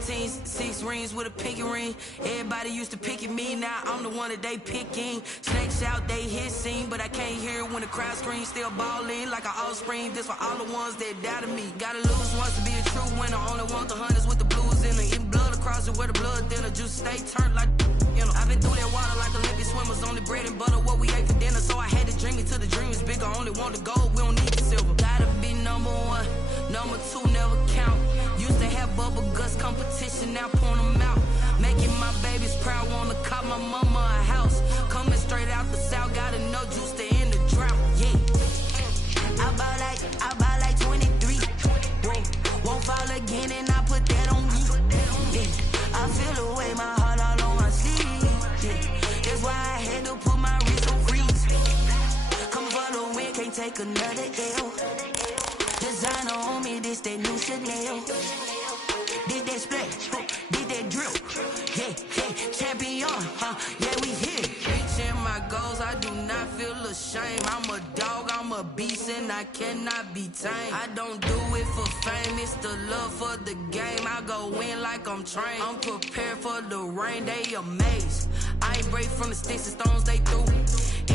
18s, 6 rings with a pinky ring. Everybody used to pick at me, now I'm the one that they picking. Snakes out, they hissing, but I can't hear when the crowd screams. Still ballin' like an offspring. This for all the ones that doubted me. Gotta lose once to be a true winner. Only want the hunters with the blues in it. Eating blood across it where the blood thinner. Juice stay turned like, you know. I've been through that water like Olympic swimmers. Only bread and butter what we ate for dinner. So I had to dream it till the dream is bigger. Only want the gold, we don't need the silver. Gotta be number one, number two never count. Used to have bubble guts competition, now point them out. Making my babies proud, wanna cop my mama a house. Coming straight out the south, gotta know juice to end the drought. Yeah. I buy like 23. Whoa. Won't fall again and I put that on me. Yeah. I feel the way my heart all on my sleeve. Yeah. That's why I had to put my wrist on freeze. Coming for the win, can't take another L. Designer on me, this that new Chanel. Did that splash, did that drill. Yeah, champion, yeah, we here. Reaching my goals, I do not feel ashamed. I'm a dog, I'm a beast, and I cannot be tamed. I don't do it for fame, it's the love for the game. I go in like I'm trained. I'm prepared for the rain, they amazed. I ain't break from the sticks and stones they threw.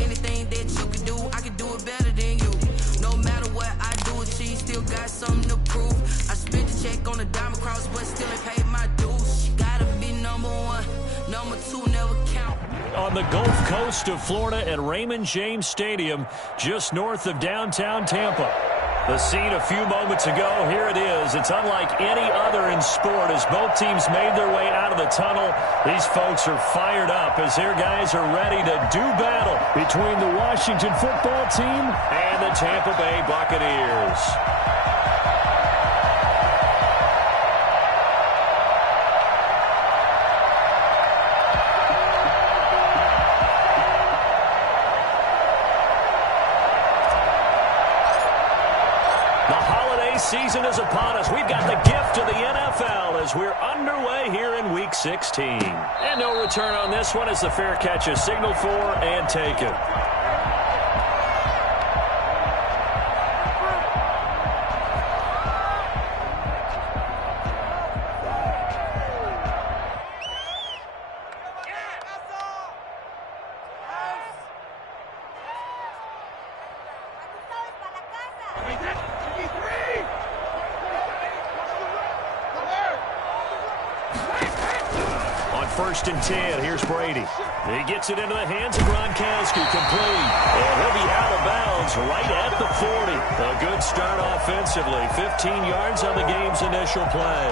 Anything that you can do, I can do it better than you. No matter what I do, achieve, still got something to prove. I spent the check on the diamond cross, but still ain't paid my dues. Gotta be number one, number two never count. On the Gulf Coast of Florida at Raymond James Stadium, just north of downtown Tampa. The scene a few moments ago, here it is. It's unlike any other in sport as both teams made their way out of the tunnel. These folks are fired up as their guys are ready to do battle between the Washington football team and the Tampa Bay Buccaneers. Season is upon us. We've got the gift of the NFL as we're underway here in Week 16. And no return on this one as the fair catch is signaled for and taken. First and 10. Here's Brady. He gets it into the hands of Gronkowski. Complete. And he'll be out of bounds right at the 40. A good start offensively. 15 yards on the game's initial play.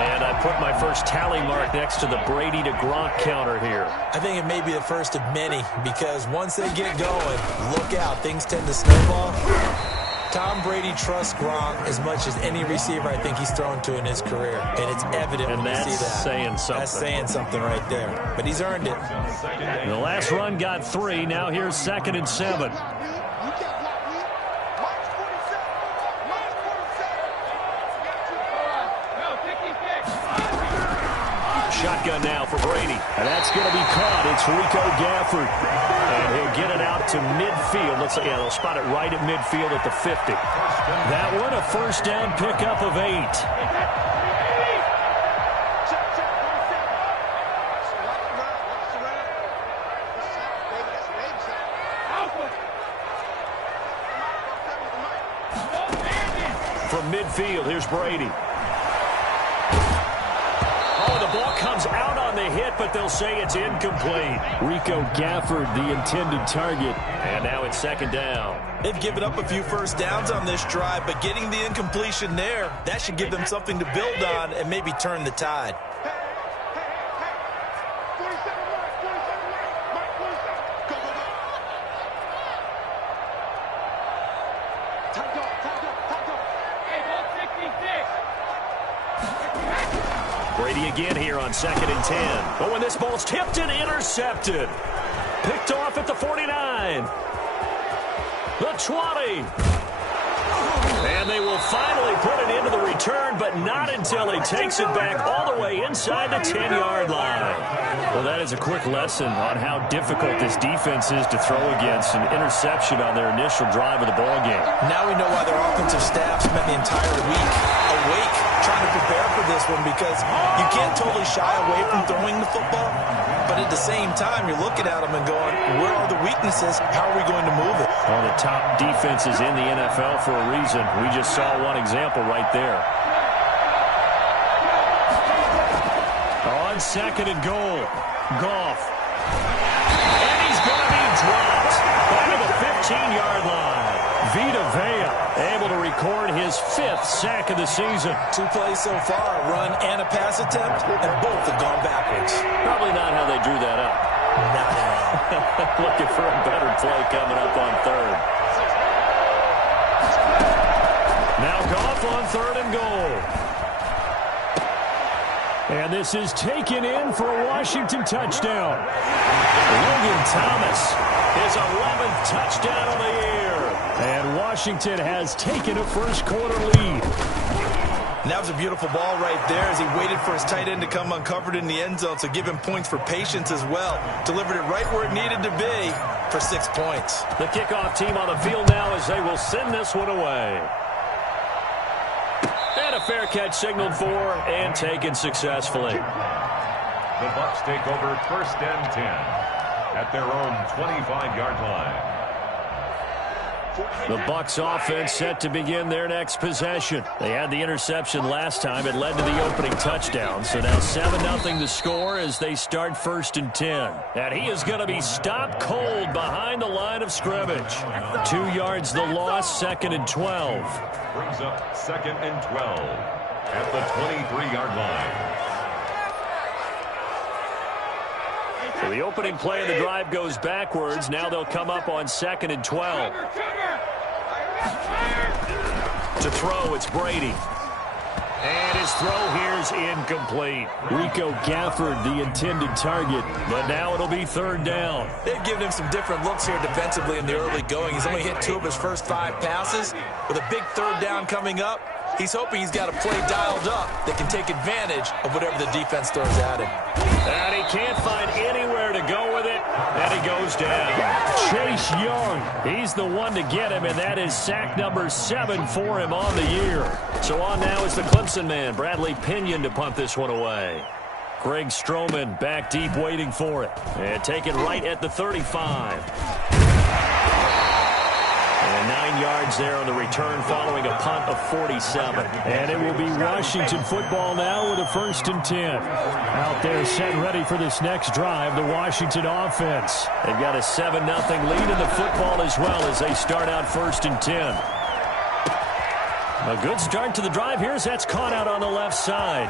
And I put my first tally mark next to the Brady to Gronk counter here. I think it may be the first of many because once they get going, look out. Things tend to snowball. Tom Brady trusts Gronk as much as any receiver I think he's thrown to in his career. And it's evident when you see that. And that's saying something. That's saying something right there. But he's earned it. The last run got 3. Now here's 2nd and 7. Shotgun now for Brady. And that's going to be caught. It's Rico Gafford. And he'll get it out to midfield. Let's say, yeah, they'll spot it right at midfield at the 50. That one, a first down pickup of 8. From midfield, here's Brady. The ball comes out on the hit, but they'll say it's incomplete. Rico Gafford, the intended target. And now it's 2nd down. They've given up a few first downs on this drive, but getting the incompletion there, that should give them something to build on and maybe turn the tide. Brady again here on 2nd and 10. But when this ball's tipped and intercepted. Picked off at the 49. The 20. And they will finally put it into the return, but not until he takes it back all the way inside the 10-yard line. Well, that is a quick lesson on how difficult this defense is to throw against. An interception on their initial drive of the ballgame. Now we know why their offensive staff spent the entire week awake trying to prepare for this one, because you can't totally shy away from throwing the football, but at the same time, you're looking at them and going, where are the weaknesses? How are we going to move it? One of the top defenses in the NFL for a reason. We just saw one example right there. On second and goal, Goff. And he's going to be dropped by the 15-yard line. Vita Vea able to record his 5th sack of the season. 2 plays so far, a run and a pass attempt, and both have gone backwards. Probably not how they drew that up. Not at all. Looking for a better play coming up on third. Now Goff on third and goal. And this is taken in for a Washington touchdown. Logan Thomas, his 11th touchdown of the year. And Washington has taken a first-quarter lead. And that was a beautiful ball right there as he waited for his tight end to come uncovered in the end zone, so give him points for patience as well. Delivered it right where it needed to be for 6 points. The kickoff team on the field now as they will send this one away. And a fair catch signaled for and taken successfully. The Bucs take over 1st and 10 at their own 25-yard line. The Bucs offense set to begin their next possession. They had the interception last time. It led to the opening touchdown. So now 7-0 the score as they start 1st and 10. And he is going to be stopped cold behind the line of scrimmage. 2 yards the loss, 2nd and 12. Brings up 2nd and 12 at the 23-yard line. So the opening play of the drive goes backwards. Now they'll come up on 2nd and 12. To throw, it's Brady. And his throw here's incomplete. Rico Gafford, the intended target. But now it'll be 3rd down. They've given him some different looks here defensively in the early going. He's only hit 2 of his first 5 passes. With a big 3rd down coming up, he's hoping he's got a play dialed up that can take advantage of whatever the defense throws at him. And he can't find anywhere to go with it, and he goes down. Chase Young, he's the one to get him, and that is sack number 7 for him on the year. So on now is the Clemson man, Bradley Pinion, to punt this one away. Greg Stroman back deep waiting for it. And taken right at the 35. And 9 yards there on the return following a punt of 47. And it will be Washington football now with a 1st and 10. Out there set ready for this next drive, the Washington offense. They've got a 7-0 lead in the football as well as they start out 1st and 10. A good start to the drive here as that's caught out on the left side.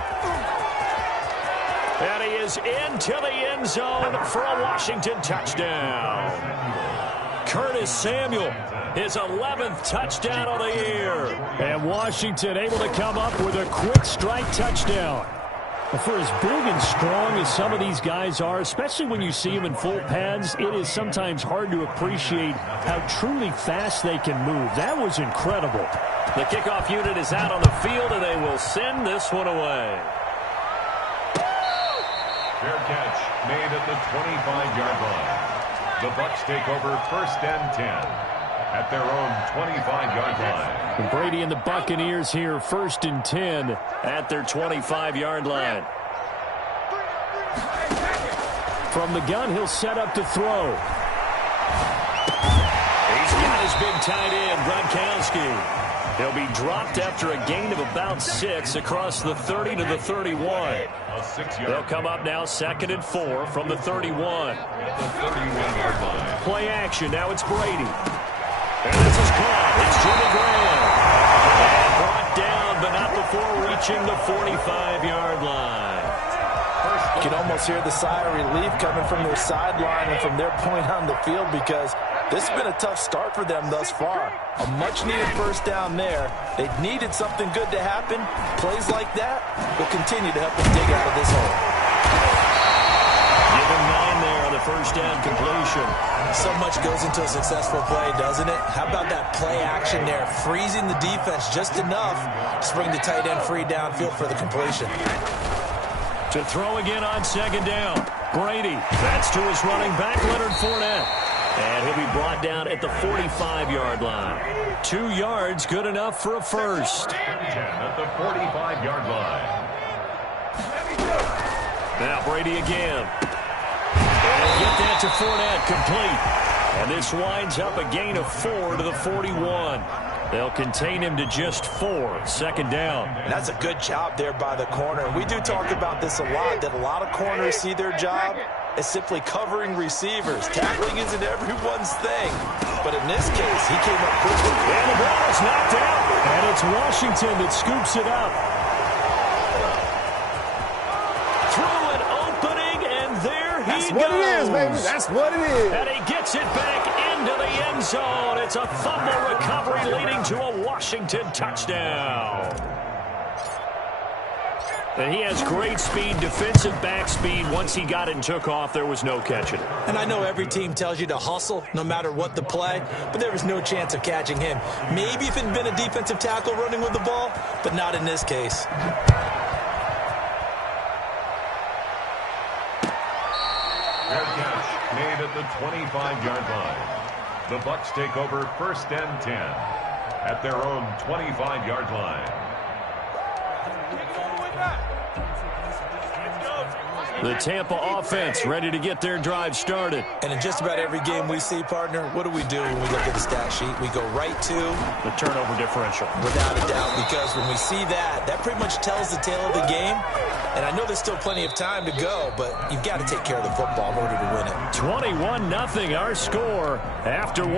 And he is into the end zone for a Washington touchdown. Curtis Samuel, his 11th touchdown of the year. And Washington able to come up with a quick strike touchdown. For as big and strong as some of these guys are, especially when you see them in full pads, it is sometimes hard to appreciate how truly fast they can move. That was incredible. The kickoff unit is out on the field, and they will send this one away. Fair catch made at the 25-yard line. The Bucs take over 1st and 10 at their own 25-yard line. And Brady and the Buccaneers here, 1st and 10 at their 25-yard line. From the gun, he'll set up to throw. He's got his big tight end, Gronkowski. He'll be dropped after a gain of about 6 across the 30 to the 31. They'll come up now 2nd and 4 from the 31. Play action. Now it's Brady. And this is caught. It's Jimmy Graham. And brought down, but not before reaching the 45-yard line. You can almost hear the sigh of relief coming from their sideline and from their point on the field, because this has been a tough start for them thus far. A much-needed 1st down there. They needed something good to happen. Plays like that will continue to help them dig out of this hole. Give him 9 there on the first down completion. So much goes into a successful play, doesn't it? How about that play action there, freezing the defense just enough to bring the tight end free downfield for the completion. To throw again on second down. Brady. That's to his running back, Leonard Fournette. And he'll be brought down at the 45-yard line. 2 yards, good enough for a first. 10 at the 45-yard line. Now Brady again. And get that to Fournette, complete. And this winds up a gain of 4 to the 41. They'll contain him to just 4, second down. That's a good job there by the corner. We do talk about this a lot, that a lot of corners see their job as simply covering receivers. Tackling isn't everyone's thing. But in this case, he came up quickly. And the ball is knocked out. And it's Washington that scoops it up. Through an opening, and there he goes. That's what it is, baby. That's what it is. And he gets it back into the end zone. It's a fumble recovery leading to a Washington touchdown. And he has great speed, defensive back speed. Once he got it and took off, there was no catching it. And I know every team tells you to hustle no matter what the play, but there was no chance of catching him. Maybe if it had been a defensive tackle running with the ball, but not in this case. Fair catch made at the 25-yard line. The Bucs take over first and 10 at their own 25-yard line. The Tampa offense ready to get their drive started. And in just about every game we see, partner, what do we do when we look at the stat sheet? We go right to the turnover differential. Without a doubt, because when we see that, that pretty much tells the tale of the game. And I know there's still plenty of time to go, but you've got to take care of the football in order to win it. 21-0 our score after 1.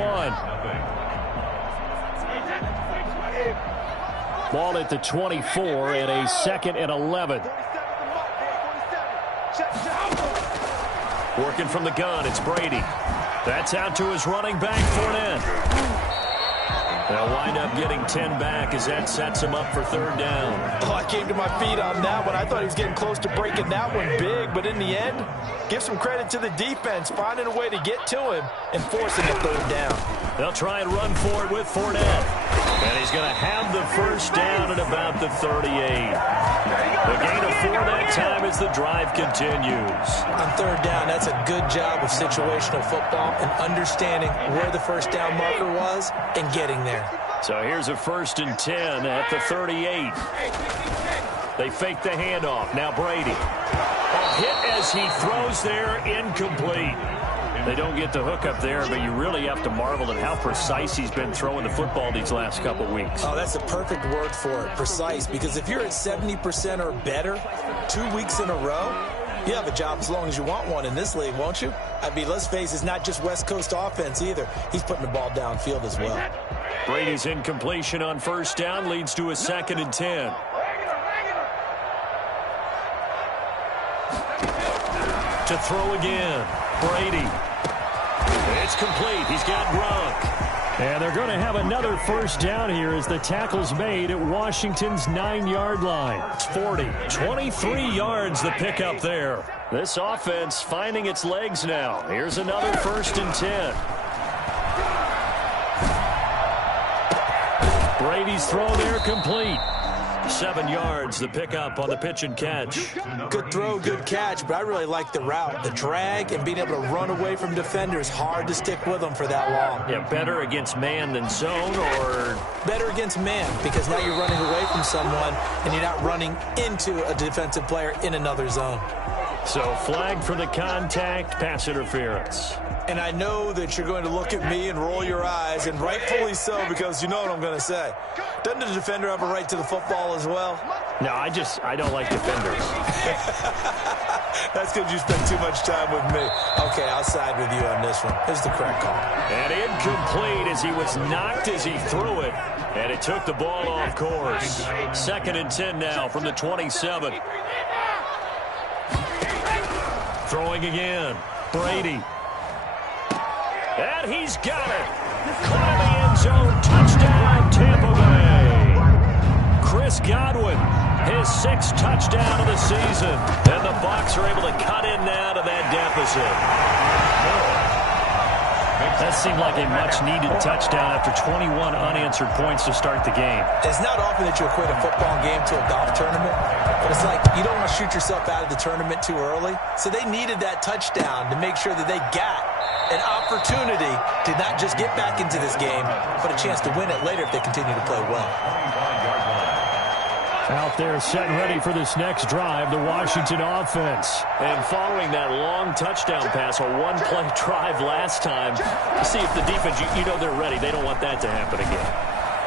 Ball at the 24 and a 2nd and 11. Working from the gun, it's Brady. That's out to his running back, Fournette. They'll wind up getting 10 back as that sets him up for third down. Oh, I came to my feet on that one. I thought he was getting close to breaking that one big, but in the end, give some credit to the defense, finding a way to get to him and forcing the third down. They'll try and run for it with Fournette. And he's going to have the first down at about the 38. The gain of 4 that time as the drive continues. On third down, that's a good job of situational football and understanding where the first down marker was and getting there. So here's a 1st and 10 at the 38. They fake the handoff. Now Brady. A hit as he throws there, incomplete. They don't get the hook up there, but you really have to marvel at how precise he's been throwing the football these last couple weeks. Oh, that's a perfect word for it, precise, because if you're at 70% or better 2 weeks in a row, you have a job as long as you want one in this league, won't you? I mean, let's face it, it's not just West Coast offense either. He's putting the ball downfield as well. Brady's incompletion on first down leads to a 2nd and 10. To throw again, Brady. It's complete. He's got Gronk. And they're going to have another first down here as the tackle's made at Washington's 9-yard line. It's 40. 23 yards the pickup there. This offense finding its legs now. Here's another 1st and 10. Brady's throw there complete. 7 yards, the pickup on the pitch and catch. Good throw, good catch, but I really like the route. The drag and being able to run away from defenders, hard to stick with them for that long. Yeah, better against man than zone, or? Better against man, because now you're running away from someone and you're not running into a defensive player in another zone. So flag for the contact, pass interference. And I know that you're going to look at me and roll your eyes, and rightfully so, because you know what I'm going to say. Doesn't the defender have a right to the football as well? No, I don't like defenders. That's because you spend too much time with me. Okay, I'll side with you on this one. Here's the correct call. And incomplete as he was knocked as he threw it. And it took the ball off course. 2nd and 10 now from the 27. Throwing again. Brady. And he's got it. Caught in the end zone. Touchdown, Tampa Bay. Chris Godwin His 6th touchdown of the season. And the Bucs are able to cut in now to that deficit. That seemed like a much-needed touchdown after 21 unanswered points to start the game. It's not often that you equate a football game to a golf tournament, but it's like you don't want to shoot yourself out of the tournament too early. So they needed that touchdown to make sure that they got an opportunity to not just get back into this game, but a chance to win it later if they continue to play well. Out there set and ready for this next drive, the Washington offense. And following that long touchdown pass, a one-play drive last time, see if the defense, you know they're ready. They don't want that to happen again.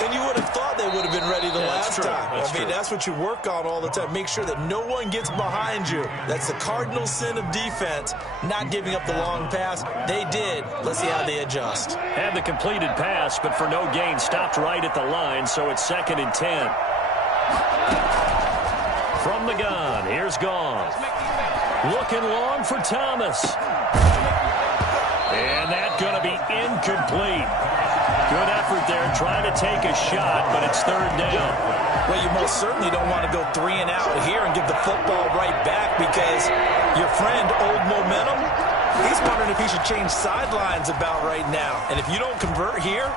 And you would have thought they would have been ready the last time. I mean, that's what you work on all the time. Make sure that no one gets behind you. That's the cardinal sin of defense, not giving up the long pass. They did. Let's see how they adjust. Had the completed pass, but for no gain, stopped right at the line, so it's 2nd and 10. From the gun, here's Goff. Looking long for Thomas. And that's going to be incomplete. Good effort there, trying to take a shot, but it's 3rd down. Well, you most certainly don't want to go 3 and out here and give the football right back because your friend, Old Momentum, he's wondering if he should change sidelines about right now. And if you don't convert here,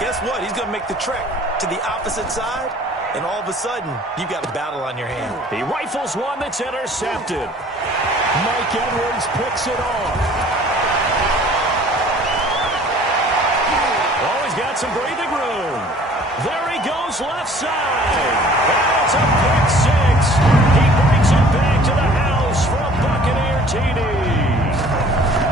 guess what? He's going to make the trek to the opposite side. And all of a sudden, you've got a battle on your hand. He rifles one that's intercepted. Mike Edwards picks it off. Oh, he's got some breathing room. There he goes left side. And it's a pick 6. He brings it back to the house for a Buccaneer TD.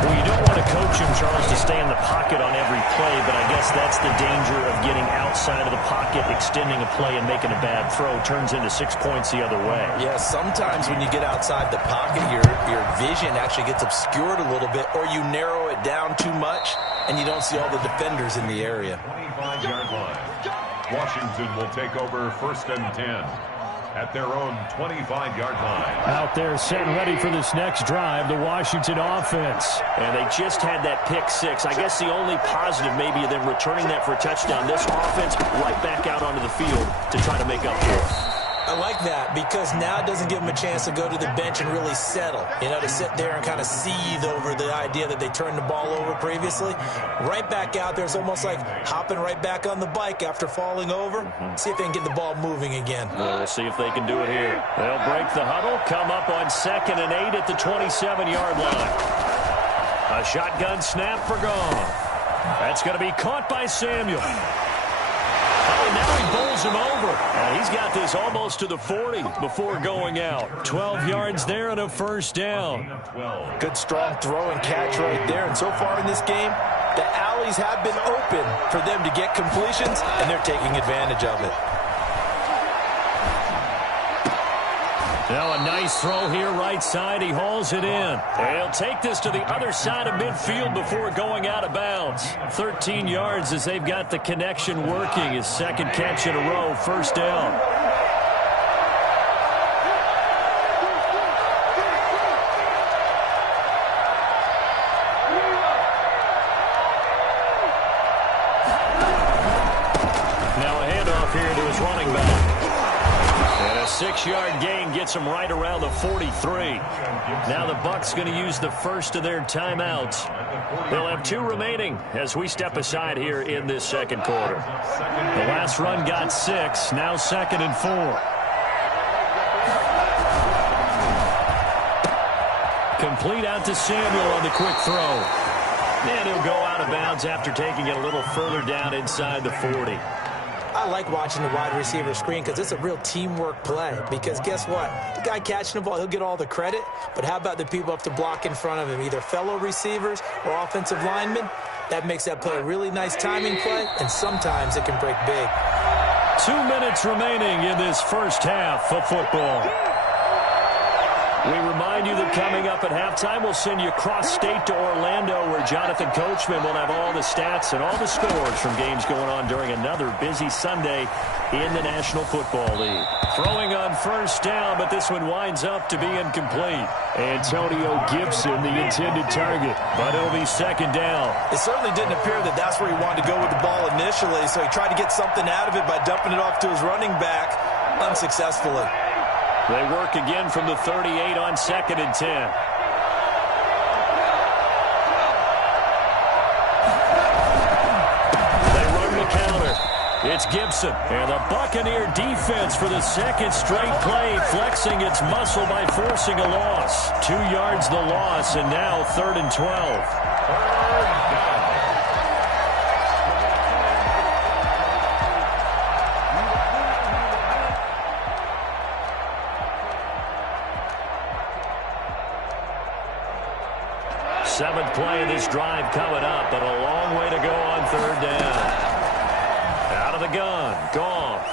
Well, you don't want to coach him, Charles, to stay in the pocket on every play, but I guess that's the danger of getting outside of the pocket, extending a play, and making a bad throw. Turns into 6 points the other way. Yeah, sometimes when you get outside the pocket, your vision actually gets obscured a little bit, or you narrow it down too much, and you don't see all the defenders in the area. 25-yard line. Washington will take over 1st and 10. At their own 25-yard line. Out there set and ready for this next drive, the Washington offense. And they just had that pick 6. I guess the only positive maybe of them returning that for a touchdown. This offense right back out onto the field to try to make up for it. I like that because now it doesn't give them a chance to go to the bench and really settle. You know, to sit there and kind of seethe over the idea that they turned the ball over previously. Right back out there. It's almost like hopping right back on the bike after falling over. See if they can get the ball moving again. Well, we'll see if they can do it here. They'll break the huddle, come up on 2nd and 8 at the 27-yard line. A shotgun snap for Goff. That's going to be caught by Samuel. Oh, now he bowls him over. And he's got this almost to the 40 before going out. 12 yards there and a 1st down. Good strong throw and catch right there. And so far in this game, the alleys have been open for them to get completions, and they're taking advantage of it. Now a nice throw here right side. He hauls it in. He'll take this to the other side of midfield before going out of bounds. 13 yards as they've got the connection working. His 2nd catch in a row, 1st down. Now a handoff here to his running back. 6-yard gain gets them right around the 43. Now the Bucs going to use the first of their timeouts. They'll have 2 remaining as we step aside here in this 2nd quarter. The last run got 6. Now 2nd and 4. Complete out to Samuel on the quick throw. And he'll go out of bounds after taking it a little further down inside the 40. I like watching the wide receiver screen because it's a real teamwork play. Because guess what? The guy catching the ball, he'll get all the credit. But how about the people up to block in front of him, either fellow receivers or offensive linemen? That makes that play a really nice timing play, and sometimes it can break big. 2 minutes remaining in this first half of football. We remind you that coming up at halftime, we'll send you cross-state to Orlando, where Jonathan Coachman will have all the stats and all the scores from games going on during another busy Sunday in the National Football League. Throwing on 1st down, but this one winds up to be incomplete. Antonio Gibson, the intended target, but it'll be 2nd down. It certainly didn't appear that that's where he wanted to go with the ball initially, so he tried to get something out of it by dumping it off to his running back unsuccessfully. They work again from the 38 on 2nd and 10. It's Gibson, and the Buccaneer defense for the second straight play, flexing its muscle by forcing a loss. 2 yards the loss, and now 3rd and 12. Seventh play of this drive coming up, but a long way to go on 3rd down. Out of the gun, Goff.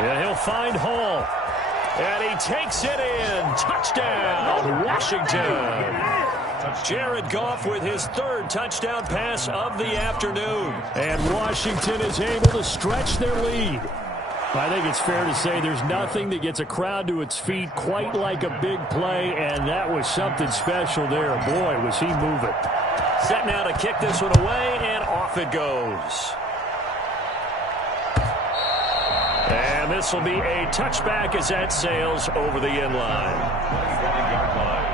And he'll find Hall. And he takes it in. Touchdown, Washington. Jared Goff with his 3rd touchdown pass of the afternoon. And Washington is able to stretch their lead. I think it's fair to say there's nothing that gets a crowd to its feet quite like a big play, and that was something special there. Boy, was he moving. Set now to kick this one away, and off it goes. And this will be a touchback as that sails over the end line. 21-yard line.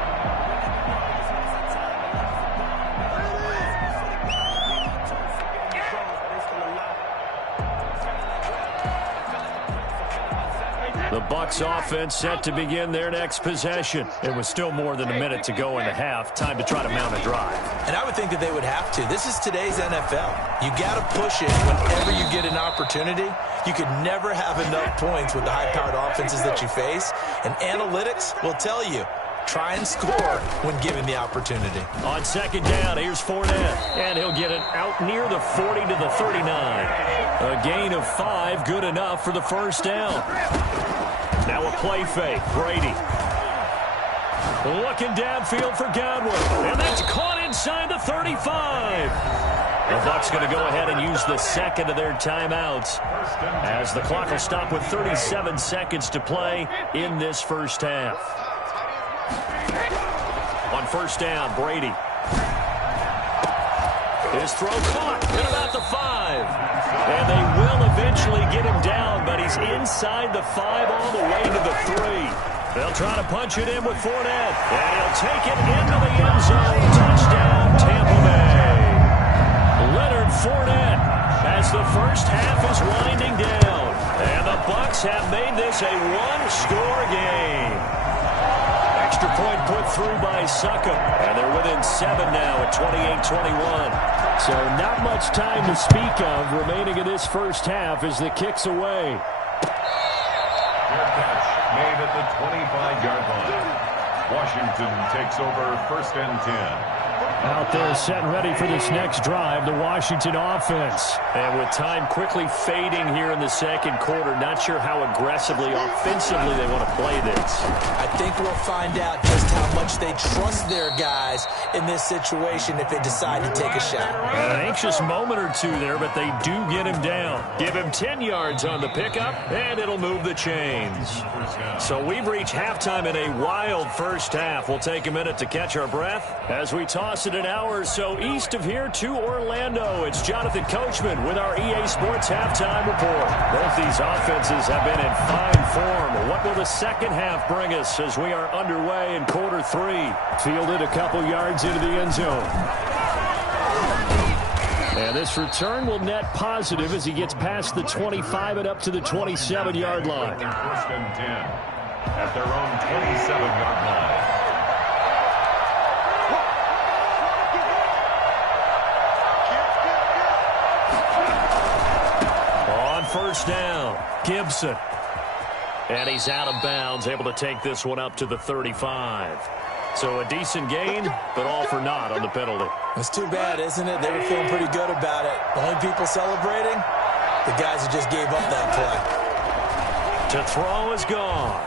The Bucs offense set to begin their next possession. It was still more than a minute to go in the half. Time to try to mount a drive. And I would think that they would have to. This is today's NFL. You got to push it whenever you get an opportunity. You could never have enough points with the high-powered offenses that you face. And analytics will tell you, try and score when given the opportunity. On 2nd down, here's Fournette. And he'll get it out near the 40 to the 39. A gain of 5, good enough for the 1st down. Now a play fake. Brady. Looking downfield for Godwin. And that's caught inside the 35. The Bucs going to go ahead and use the 2nd of their timeouts as the clock will stop with 37 seconds to play in this 1st half. On 1st down, Brady. His throw caught at about the 5. And they will eventually get him down, but he's inside the 5 all the way to the 3. They'll try to punch it in with Fournette. And he'll take it into the end zone. Touchdown, Tampa Bay. Leonard Fournette as the 1st half is winding down. And the Bucs have made this a 1-score game. Extra point put through by Succop. And they're within 7 now at 28-21. So not much time to speak of remaining in this 1st half as the kick's away. Fair catch made at the 25-yard line. Washington takes over 1st and 10. Out there set and ready for this next drive, the Washington offense. And with time quickly fading here in the 2nd quarter, not sure how aggressively, offensively they want to play this. I think we'll find out just how much they trust their guys in this situation if they decide to take a shot. An anxious moment or two there, but they do get him down. Give him 10 yards on the pickup, and it'll move the chains. So we've reached halftime in a wild 1st half. We'll take a minute to catch our breath as we toss it an hour or so east of here to Orlando. It's Jonathan Coachman with our EA Sports Halftime Report. Both these offenses have been in fine form. What will the 2nd half bring us as we are underway in quarter 3? Fielded a couple yards into the end zone. And this return will net positive as he gets past the 25 and up to the 27-yard line. 1st and 10 at their own 27-yard line. On 1st down, Gibson. And he's out of bounds, able to take this one up to the 35. So a decent gain, but all for naught on the penalty. It's too bad, isn't it? They were feeling pretty good about it. The only people celebrating, the guys who just gave up that play. To throw is gone.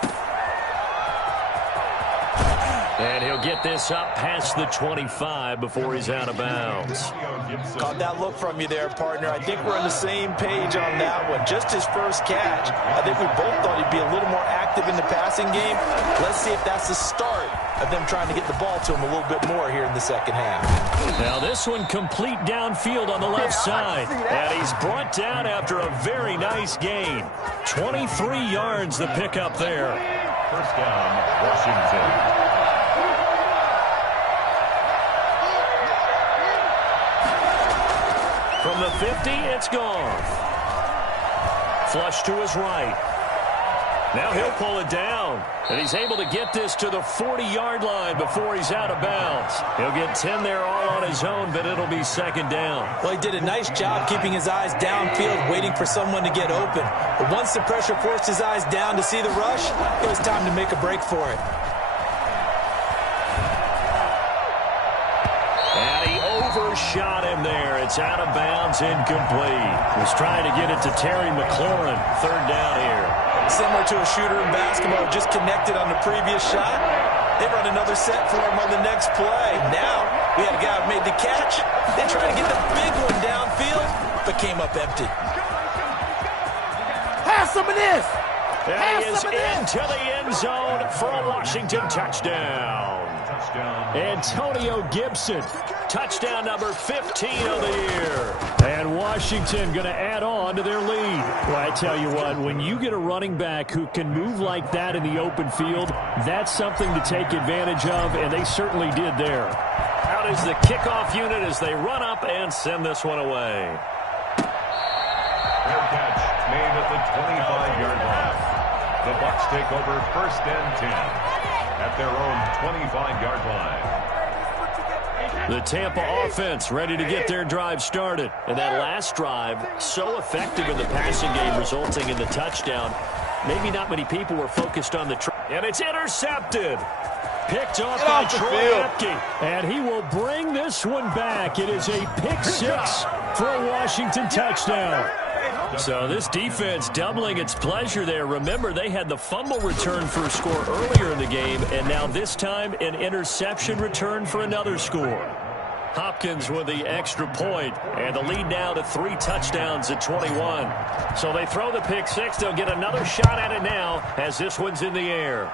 And he'll get this up past the 25 before he's out of bounds. Caught that look from you there, partner. I think we're on the same page on that one. Just his first catch. I think we both thought he'd be a little more active in the passing game. Let's see if that's the start of them trying to get the ball to him a little bit more here in the second half. Now this one complete downfield on the left side. And he's brought down after a very nice gain. 23 yards the pickup there. First down, Washington. From the 50, it's gone. Flush to his right. Now he'll pull it down. And he's able to get this to the 40-yard line before he's out of bounds. He'll get 10 there all on his own, but it'll be second down. Well, he did a nice job keeping his eyes downfield, waiting for someone to get open. But once the pressure forced his eyes down to see the rush, it was time to make a break for it. Overshot him there. It's out of bounds, incomplete. Was trying to get it to Terry McLaurin. Third down here. Similar to a shooter in basketball, just connected on the previous shot. They run another set for him on the next play. Now, we had a guy who made the catch. They tried to get the big one downfield, but came up empty. Have some of this! And he is into the end zone for a Washington touchdown. Antonio Gibson, touchdown number 15 of the year. And Washington going to add on to their lead. Well, I tell you what, when you get a running back who can move like that in the open field, that's something to take advantage of, and they certainly did there. Out is the kickoff unit as they run up and send this one away. Fair catch made at the 25-yard line. The Bucs take over first and 10 at their own 25-yard line. The Tampa offense ready to get their drive started. And that last drive, so effective in the passing game, resulting in the touchdown. Maybe not many people were focused on the and it's intercepted. Picked off by Troy Apke. And he will bring this one back. It is a pick six for a Washington touchdown. So this defense doubling its pleasure there. Remember, they had the fumble return for a score earlier in the game, and now this time an interception return for another score. Hopkins with the extra point, and the lead now to 3 touchdowns at 21. So they throw the pick six. They'll get another shot at it now as this one's in the air.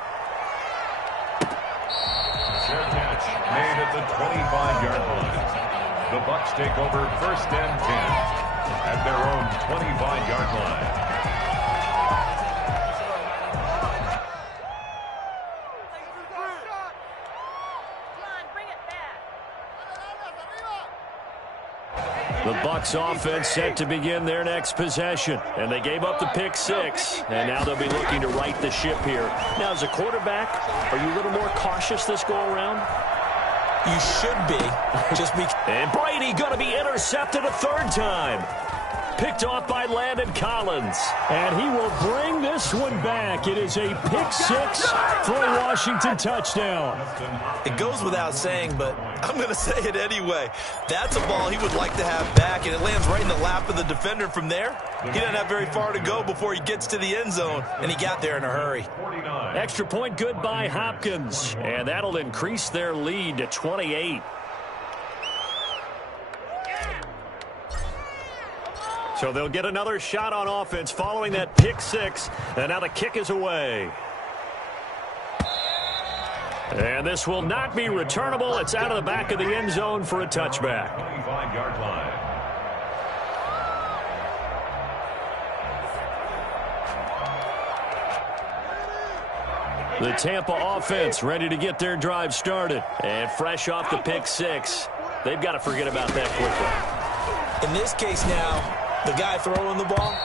Fair catch made at the 25-yard line. The Bucs take over first and 10 at their own 25-yard line. The Bucs offense set to begin their next possession. And they gave up the pick six. And now they'll be looking to right the ship here. Now, as a quarterback, are you a little more cautious this go-around? You should be. And Brady going to be intercepted a third time. Picked off by Landon Collins. And he will bring this one back. It is a pick six for a Washington touchdown. It goes without saying, but I'm going to say it anyway. That's a ball he would like to have back, and it lands right in the lap of the defender from there. He doesn't have very far to go before he gets to the end zone, and he got there in a hurry. Extra point good by Hopkins, and that'll increase their lead to 28. So they'll get another shot on offense following that pick six, and now the kick is away. And this will not be returnable. It's out of the back of the end zone for a touchback. 25-yard line. The Tampa offense ready to get their drive started. And fresh off the pick six, they've got to forget about that quickly. In this case now, the guy throwing the ball,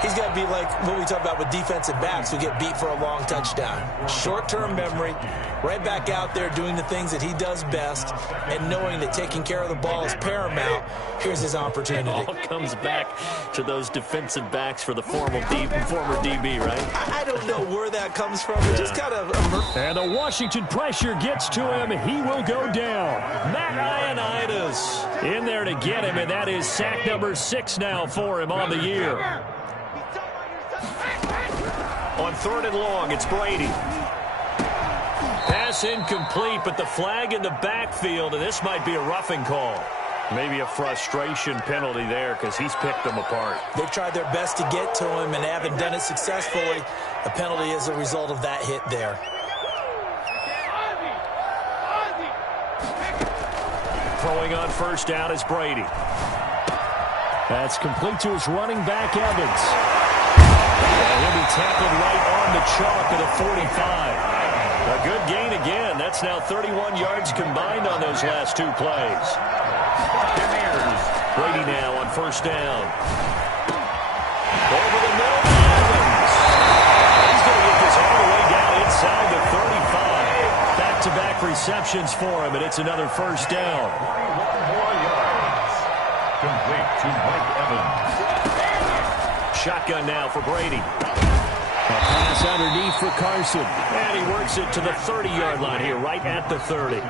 he's got to be like what we talk about with defensive backs who get beat for a long touchdown. Short-term memory, right back out there doing the things that he does best, and knowing that taking care of the ball is paramount. Here's his opportunity. It all comes back to those defensive backs for the former DB, right? I don't know where that comes from. It just kind of... And the Washington pressure gets to him. He will go down. Matt Ioannidis in there to get him, and that is sack number 6 now for him on the year. On 3rd and long, it's Brady. Pass incomplete, but the flag in the backfield, and this might be a roughing call. Maybe a frustration penalty there because he's picked them apart. They tried their best to get to him and haven't done it successfully. A penalty as a result of that hit there. Throwing on first down is Brady. That's complete to his running back, Evans. And he'll be tackled right on the chalk at the 45. A good gain again. That's now 31 yards combined on those last two plays. Brady now on first down. Over the middle, Evans. He's going to get this all the way down inside the 35. Back-to-back receptions for him, and it's another first down. 31 more yards. Complete to Mike Evans. Shotgun now for Brady. A pass underneath for Carson. And he works it to the 30-yard line here, right at the 30.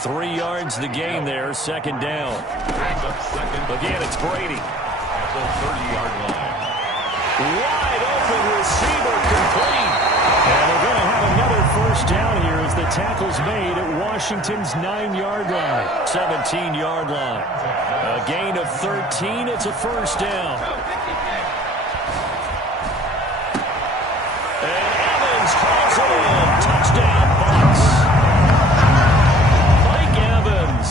3 yards the gain there, second down. Again, it's Brady. At the 30-yard line. Wide open receiver complete. And they're going to have another first down here as the tackle's made at Washington's 9-yard line. 17-yard line. A gain of 13. It's a first down. And Evans calls it in. Touchdown, Bucs. Mike Evans,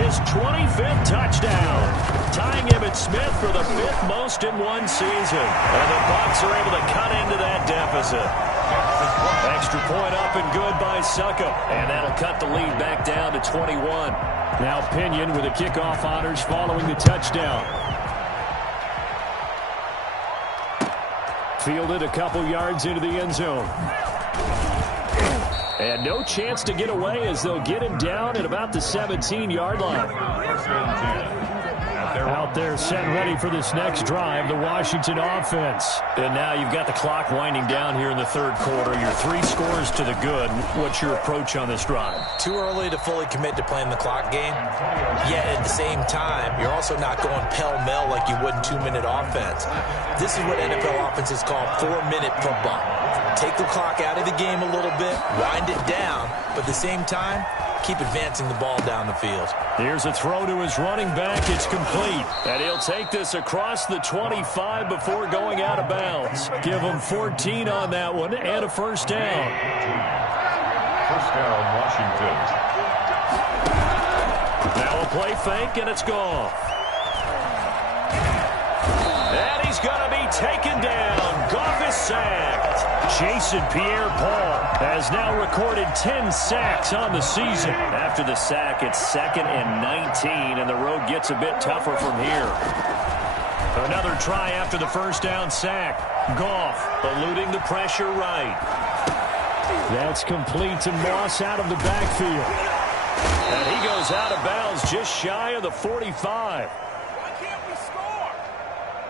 his 25th touchdown, tying Emmitt Smith for the 5th most in one season. And the Bucs are able to cut into that deficit. Extra point up and good by Succop. And that'll cut the lead back down to 21. Now Pinion with the kickoff honors following the touchdown. Fielded a couple yards into the end zone. And no chance to get away as they'll get him down at about the 17-yard line. First and 10. Out there set ready for this next drive, the Washington offense. And now you've got the clock winding down here in the third quarter. Your 3 scores to the good. What's your approach on this drive? Too early to fully commit to playing the clock game. Yet at the same time, you're also not going pell-mell like you would in 2-minute offense. This is what NFL offenses call 4-minute football. Take the clock out of the game a little bit, wind it down, but at the same time, keep advancing the ball down the field. Here's a throw to his running back. It's complete. And he'll take this across the 25 before going out of bounds. Give him 14 on that one and a first down. First down, Washington. Now a play fake, and it's gone. And he's going to be taken down. Goff is sacked. Jason Pierre-Paul has now recorded 10 sacks on the season. After the sack, it's 2nd and 19, and the road gets a bit tougher from here. Another try after the first down sack. Goff eluding the pressure right. That's complete to Moss out of the backfield. And he goes out of bounds just shy of the 45.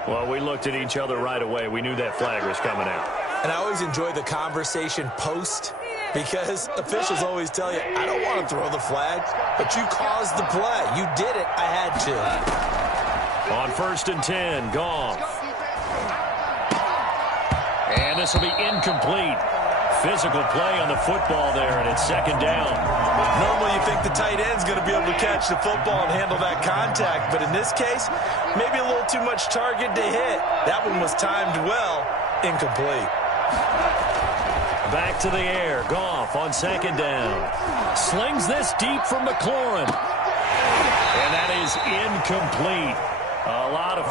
Well, we looked at each other right away. We knew that flag was coming out. And I always enjoy the conversation post because officials always tell you, I don't want to throw the flag, but you caused the play. You did it. I had to. On first and 10, Goff. And this will be incomplete. Physical play on the football there, and it's second down. Normally you think the tight end's going to be able to catch the football and handle that contact, but in this case, maybe a little too much target to hit. That one was timed well. Incomplete. Back to the air. Goff on second down. Slings this deep from McLaurin. And that is incomplete. A lot of...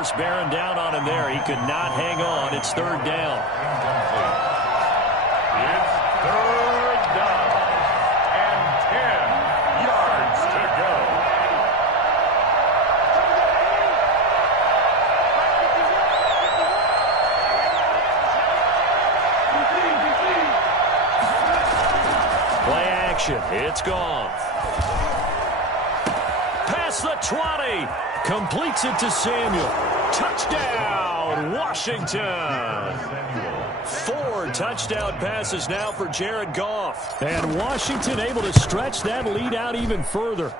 force bearing down on him there. He could not hang on. It's third down. It's third down and 10 yards to go. Play action. It's gone. Past the 20. Completes it to Samuel. Touchdown, Washington. 4 touchdown passes now for Jared Goff. And Washington able to stretch that lead out even further.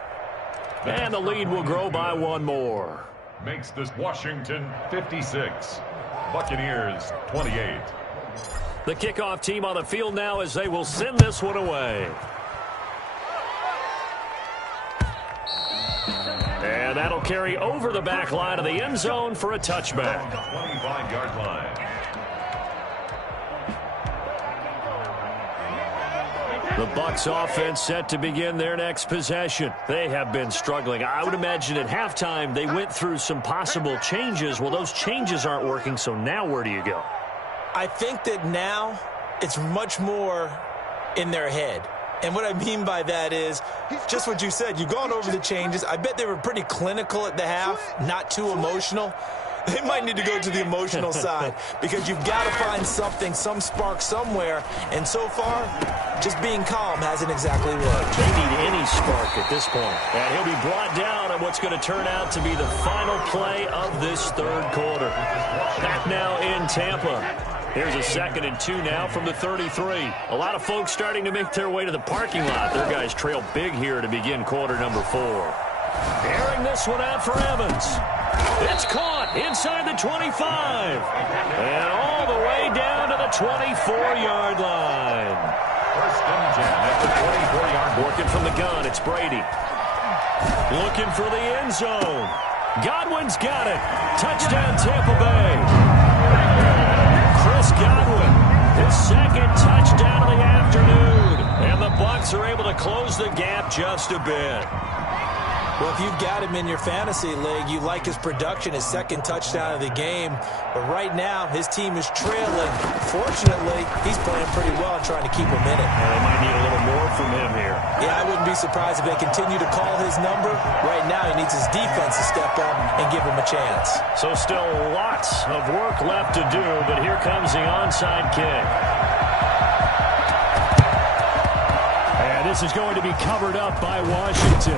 And the lead will grow by 1 more. Makes this Washington 56. Buccaneers 28. The kickoff team on the field now as they will send this one away. And that'll carry over the back line of the end zone for a touchback. 25-yard line. The Bucs offense set to begin their next possession. They have been struggling. I would imagine at halftime they went through some possible changes. Well, those changes aren't working, so now where do you go? I think that now it's much more in their head. And what I mean by that is just what you said. You've gone over the changes. I bet they were pretty clinical at the half, not too emotional. They might need to go to the emotional side because you've got to find something, some spark somewhere. And so far, just being calm hasn't exactly worked. They need any spark at this point. And he'll be brought down on what's going to turn out to be the final play of this third quarter. Back now in Tampa. Here's a 2nd and 2 now from the 33. A lot of folks starting to make their way to the parking lot. Their guys trail big here to begin quarter number 4. Airing this one out for Evans. It's caught inside the 25. And all the way down to the 24-yard line. First and 10 at the 24-yard line. Working from the gun, it's Brady. Looking for the end zone. Godwin's got it. Touchdown, Tampa Bay. Chris Godwin, his 2nd touchdown of the afternoon. And the Bucs are able to close the gap just a bit. Well, if you've got him in your fantasy league, you like his production, his 2nd touchdown of the game. But right now, his team is trailing. Fortunately, he's playing pretty well and trying to keep him in it. And they might need a little more from him here. Yeah, I wouldn't be surprised if they continue to call his number. Right now, he needs his defense to step up and give him a chance. So still lots of work left to do, but here comes the onside kick. And this is going to be covered up by Washington.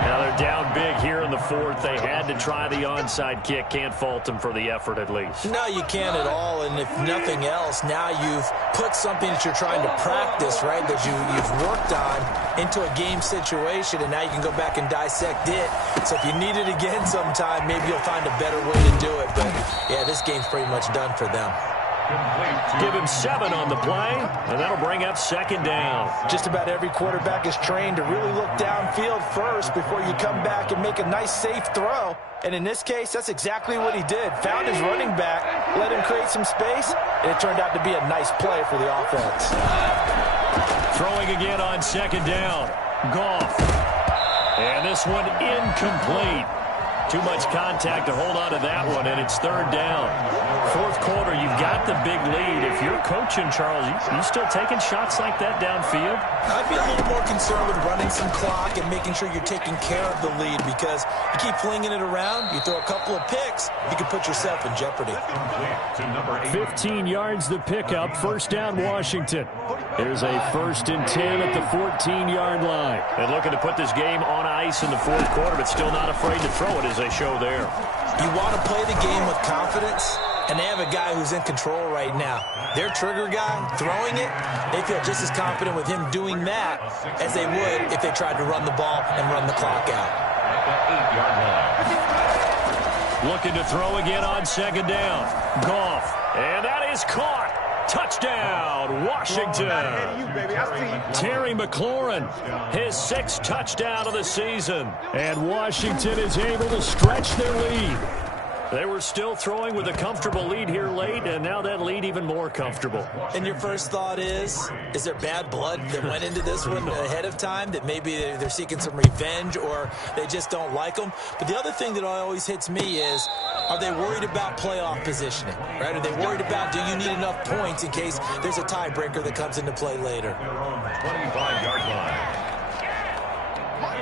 Now they're down big here in the 4th. They had to try the onside kick. Can't fault them for the effort at least. No, you can't at all. And if nothing else, now you've put something that you're trying to practice, right, that you've worked on into a game situation, and now you can go back and dissect it. So if you need it again sometime, maybe you'll find a better way to do it. But, yeah, this game's pretty much done for them. Give him 7 on the play, and that'll bring up 2nd down. Just about every quarterback is trained to really look downfield first before you come back and make a nice, safe throw. And in this case, that's exactly what he did. Found his running back, let him create some space, and it turned out to be a nice play for the offense. Throwing again on 2nd down. Goff. And this one incomplete. Too much contact to hold on to that one, and it's 3rd down. 4th quarter, you've got the big lead. If you're coaching, Charles, you still taking shots like that downfield? I'd be a little more concerned with running some clock and making sure you're taking care of the lead, because you keep flinging it around, you throw a couple of picks, you can put yourself in jeopardy. 15 yards the pickup, 1st down Washington. Here's a 1st and 10 at the 14-yard line. And looking to put this game on ice in the 4th quarter, but still not afraid to throw it as they show there. You want to play the game with confidence, and they have a guy who's in control right now. Their trigger guy, throwing it, they feel just as confident with him doing that as they would if they tried to run the ball and run the clock out. Looking to throw again on 2nd down. Goff, and that is caught. Touchdown, Washington. Terry McLaurin, his 6th touchdown of the season. And Washington is able to stretch their lead. They were still throwing with a comfortable lead here late, and now that lead even more comfortable. And your first thought is there bad blood that went into this one ahead of time, that maybe they're seeking some revenge or they just don't like them? But the other thing that always hits me is, are they worried about playoff positioning, right? Are they worried about, do you need enough points in case there's a tiebreaker that comes into play later? 25-yard line.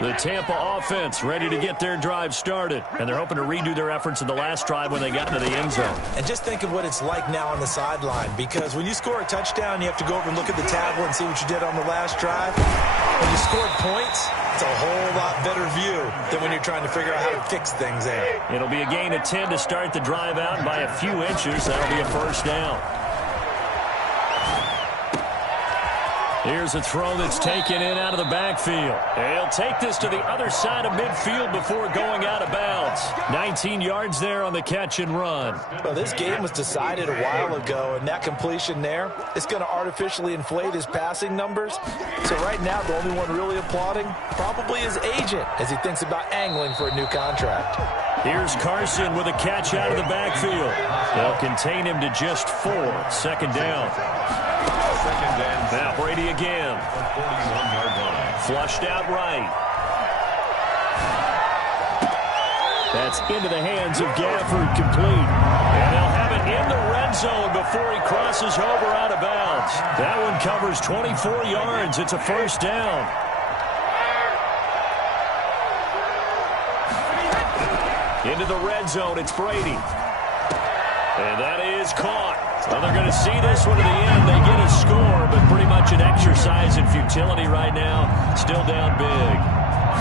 The Tampa offense ready to get their drive started, and they're hoping to redo their efforts in the last drive when they got into the end zone. And just think of what it's like now on the sideline, because when you score a touchdown, you have to go over and look at the tablet and see what you did on the last drive. When you scored points, it's a whole lot better view than when you're trying to figure out how to fix things there. It'll be a gain of 10 to start the drive out, and by a few inches, that'll be a first down. Here's a throw that's taken in out of the backfield. He'll take this to the other side of midfield before going out of bounds. 19 yards there on the catch and run. Well, this game was decided a while ago, and that completion there is going to artificially inflate his passing numbers. So right now, the only one really applauding probably his agent as he thinks about angling for a new contract. Here's Carson with a catch out of the backfield. They'll contain him to just 4. Second down. Now Brady again. 41-yard line. Flushed out right. That's into the hands of Gafford, complete. And they'll have it in the red zone before he crosses over out of bounds. That one covers 24 yards. It's a first down. Into the red zone, it's Brady. And that is caught. Well, they're going to see this one to the end. They get a score, but pretty much an exercise in futility right now. Still down big.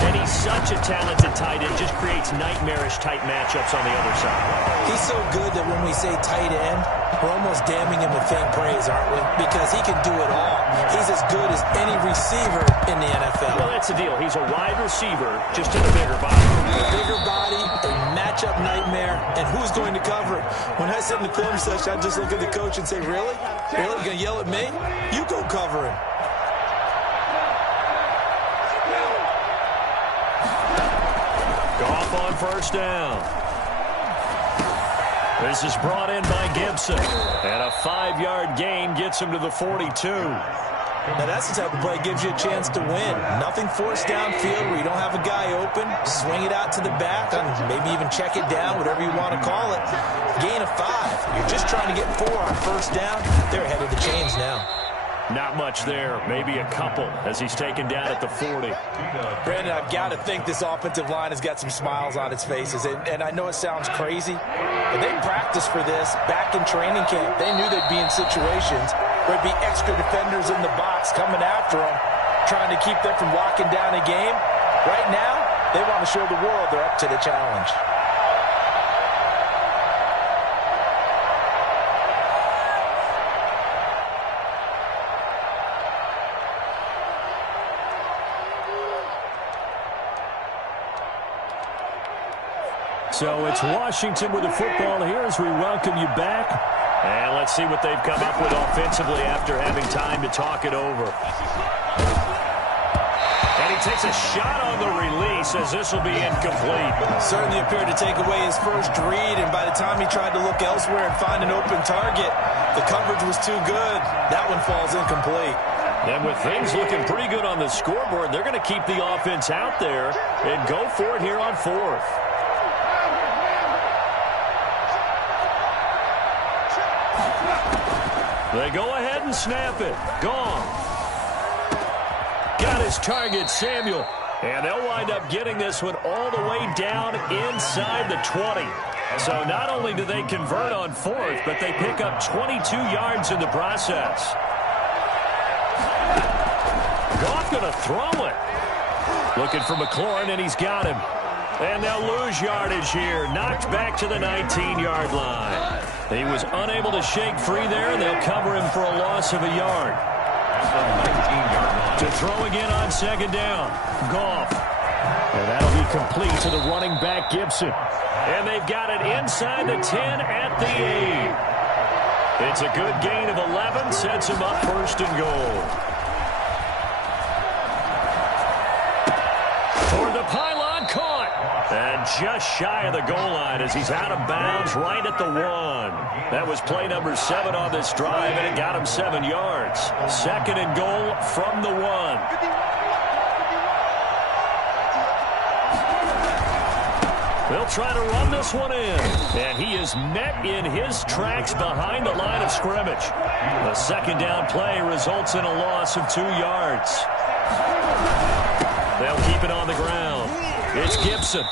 And he's such a talented tight end, just creates nightmarish-type matchups on the other side. He's so good that when we say tight end, we're almost damning him with faint praise, aren't we? Because he can do it all. He's as good as any receiver in the NFL. Well, that's the deal. He's a wide receiver, just in a bigger body. A bigger body, a matchup nightmare, and who's going to cover it? When I sit in the film session, I just look at the coach and say, really? Really? You going to yell at me? You go cover him. Goff on first down. This is brought in by Gibson. And a 5-yard gain gets him to the 42. Now, that's the type of play that gives you a chance to win. Nothing forced downfield where you don't have a guy open. Swing it out to the back, and maybe even check it down, whatever you want to call it. Gain of 5. You're just trying to get 4 on first down. They're ahead of the chains now. Not much there, maybe a couple as he's taken down at the 40. Brandon, I've got to think this offensive line has got some smiles on its faces. And I know it sounds crazy, but they practiced for this back in training camp. They knew they'd be in situations where there'd be extra defenders in the box coming after them, trying to keep them from locking down a game. Right now, they want to show the world they're up to the challenge. So it's Washington with the football here as we welcome you back. And let's see what they've come up with offensively after having time to talk it over. And he takes a shot on the release as this will be incomplete. Certainly appeared to take away his first read, and by the time he tried to look elsewhere and find an open target, the coverage was too good. That one falls incomplete. And with things looking pretty good on the scoreboard, they're going to keep the offense out there and go for it here on 4th. They go ahead and snap it. Gone. Got his target, Samuel. And they'll wind up getting this one all the way down inside the 20. So not only do they convert on 4th, but they pick up 22 yards in the process. Goff going to throw it. Looking for McLaurin, and he's got him. And they'll lose yardage here. Knocked back to the 19-yard line. He was unable to shake free there, and they'll cover him for a loss of a yard. To throw again on second down. Goff. And that'll be complete to the running back, Gibson. And they've got it inside the 10 at the 8. It's a good gain of 11. Sets him up first and goal. Toward the pylon, caught. And just shy of the goal line as he's out of bounds right at the 1. That was play number 7 on this drive, and it got him 7 yards. 2nd and goal from the 1. They'll try to run this one in. And he is met in his tracks behind the line of scrimmage. The 2nd down play results in a loss of 2 yards. They'll keep it on the ground. It's Gibson.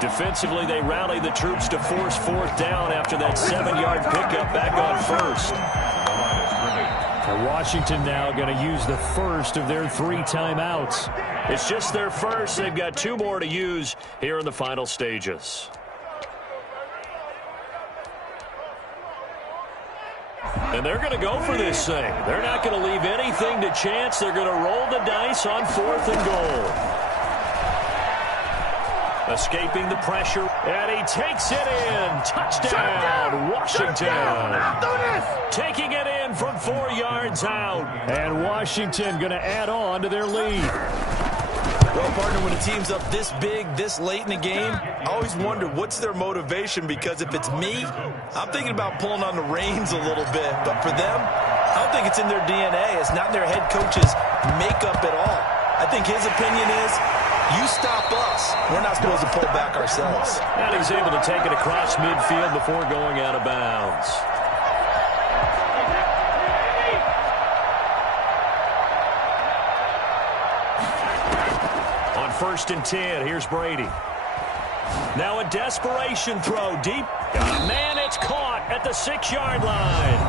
Defensively, they rally the troops to force 4th down after that 7-yard pickup back on 1st. And Washington now going to use the first of their 3 timeouts. It's just their first. They've got 2 more to use here in the final stages. And they're going to go for this thing. They're not going to leave anything to chance. They're going to roll the dice on 4th and goal. Escaping the pressure, and he takes it in. Touchdown, Washington. Taking it in from 4 yards out. And Washington going to add on to their lead. Well, partner, when a team's up this big, this late in the game, I always wonder what's their motivation, because if it's me, I'm thinking about pulling on the reins a little bit. But for them, I don't think it's in their DNA. It's not in their head coach's makeup at all. I think his opinion is, you stop us. We're not supposed to pull back ourselves. And he's able to take it across midfield before going out of bounds. On 1st and 10, here's Brady. Now a desperation throw deep. Man, it's caught at the 6-yard line.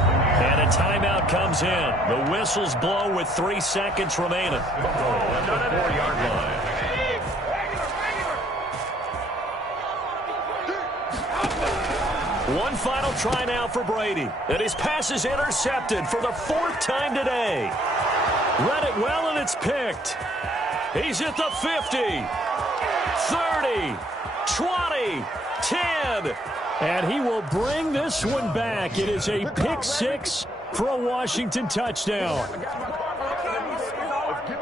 And a timeout comes in. The whistles blow with 3 seconds remaining. At the 4-yard line. One final try now for Brady. And his pass is intercepted for the 4th time today. Read it well, and it's picked. He's at the 50, 30, 20, 10. And he will bring this one back. It is a pick-6 for a Washington touchdown.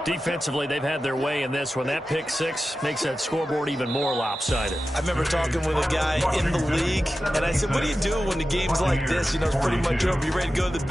Defensively, they've had their way in this one. That pick-6 makes that scoreboard even more lopsided. I remember talking with a guy in the league, and I said, what do you do when the game's like this? You know, it's pretty much over. You ready to go to the bench?